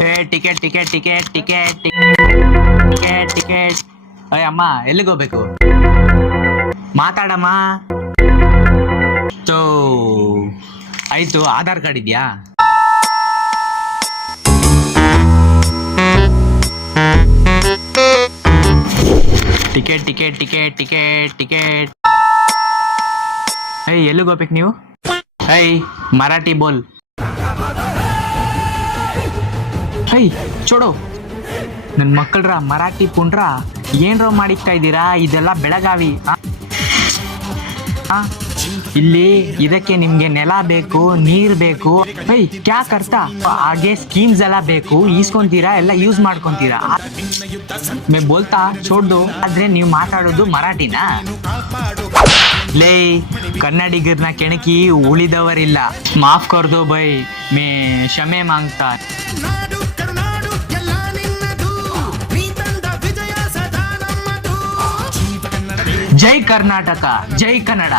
ಏ ticket ticket ticket ticket ticket ticket. ಅಯ್ಯ ಅಮ್ಮ, ಎಲ್ಲಿಗೆ ಹೋಗ್ಬೇಕು? ಮಾತಾಡಮ್ಮ. ತೋ ಆಯ್ತು, ಆಧಾರ್ ಕಾರ್ಡ್ ಇದೆಯಾ? Ticket ticket ticket ticket ticket. ಏಯ್, ಎಲ್ಲಿಗೆ ಹೋಗ್ಬೇಕು ನೀವು? ಏಯ್, ಮರಾಠಿ ಬೋಲ್. ಏಯ್ ಚೋಡು, ನನ್ನ ಮಕ್ಕಳ್ರ ಮರಾಠಿ ಪುಂಡ್ರ ಏನ್ರೋ ಮಾಡಿಕ್ತಾ ಇದ್ದೀರಾ? ಇದೆಲ್ಲ ಬೆಳಗಾವಿ. ಇಲ್ಲಿ ಇದಕ್ಕೆ ನಿಮ್ಗೆ ನೆಲ ಬೇಕು, ನೀರ್ ಬೇಕು. ಏಯ್ ಕ್ಯಾ ಕರ್ತಾ? ಹಾಗೆ ಸ್ಕೀಮ್ಸ್ ಎಲ್ಲ ಬೇಕು, ಈಸ್ಕೊಂತೀರಾ, ಎಲ್ಲ ಯೂಸ್ ಮಾಡ್ಕೊಂತೀರಾ. ಮೇ ಬೋಲ್ತಾ ಚೋಡ್ದು, ಆದ್ರೆ ನೀವು ಮಾತಾಡೋದು ಮರಾಠಿನಾ? ಲೇ, ಕನ್ನಡಿಗರನ್ನ ಕೆಣಕಿ ಉಳಿದವರಿಲ್ಲ. ಮಾಫ್ ಕರ್ದೋ ಬೈ, ಮೇ ಕ್ಷಮೆ ಮಾಂಗ್ತಾ. ಜೈ ಕರ್ನಾಟಕ, ಜೈ ಕನ್ನಡ.